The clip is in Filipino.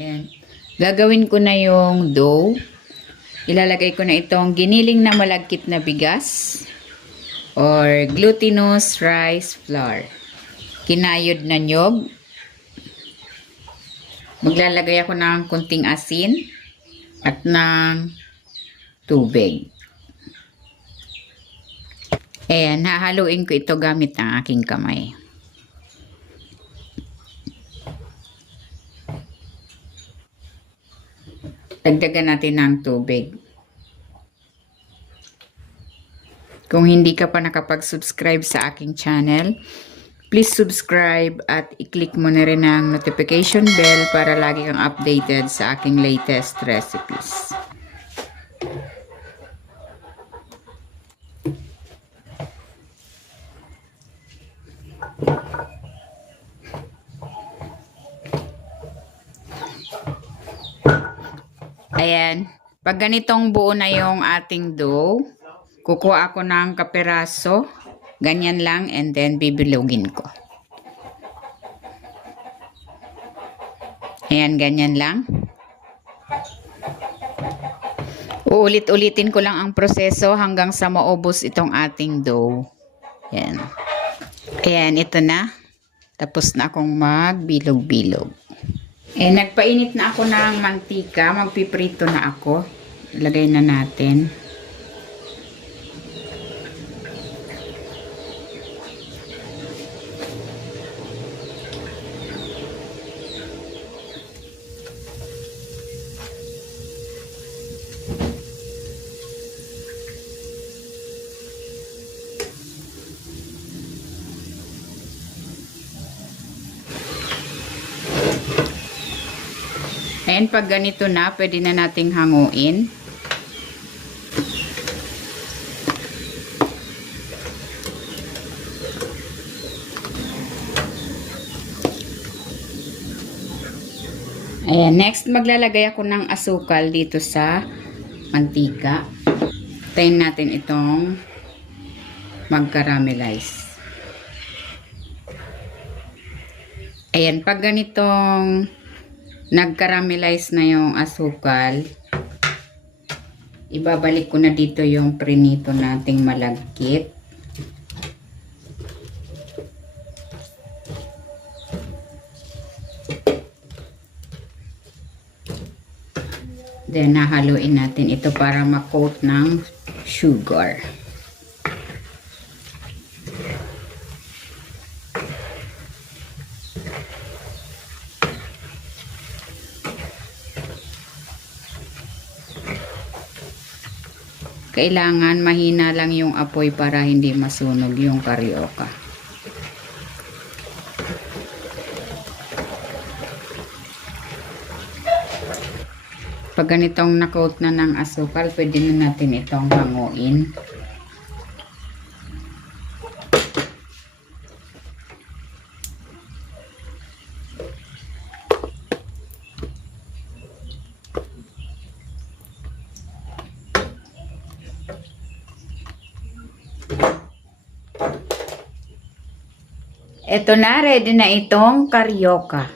Ayan. Gagawin ko na yung dough. Ilalagay ko na itong giniling na malagkit na bigas or glutinous rice flour. Kinayod na nyog. Maglalagay ako ng kunting asin at ng tubig. Ayan, hahaluin ko ito gamit ang aking kamay. Dagdagan natin ng tubig. Kung hindi ka pa nakapag-subscribe sa aking channel, please subscribe at i-click mo na rin ang notification bell para lagi kang updated sa aking latest recipes. Ayan. Pag ganitong buo na yung ating dough, kukuha ako ng kaperaso. Ganyan lang and then bibilugin ko. Ayan, ganyan lang. Uulit-ulitin ko lang ang proseso hanggang sa maubos itong ating dough. Ayan. Ayan, ito na. Tapos na akong magbilog-bilog. Nagpainit na ako ng mantika. Magpiprito na ako. Ilagay na natin. Ayan, pag ganito na, pwede na nating hanguin. Ayan, next maglalagay ako ng asukal dito sa mantika. Tayin natin itong mag-caramelize. Ayan, pag ganitong nag-caramelize na yung asukal, ibabalik ko na dito yung prinito nating malagkit. Then, nahaluin natin ito para ma-coat ng sugar. Kailangan mahina lang yung apoy para hindi masunog yung karyoka. Pag ganitong na-coat na ng asukal, pwede na natin itong hanguin. Ito na, ready na itong karyoka.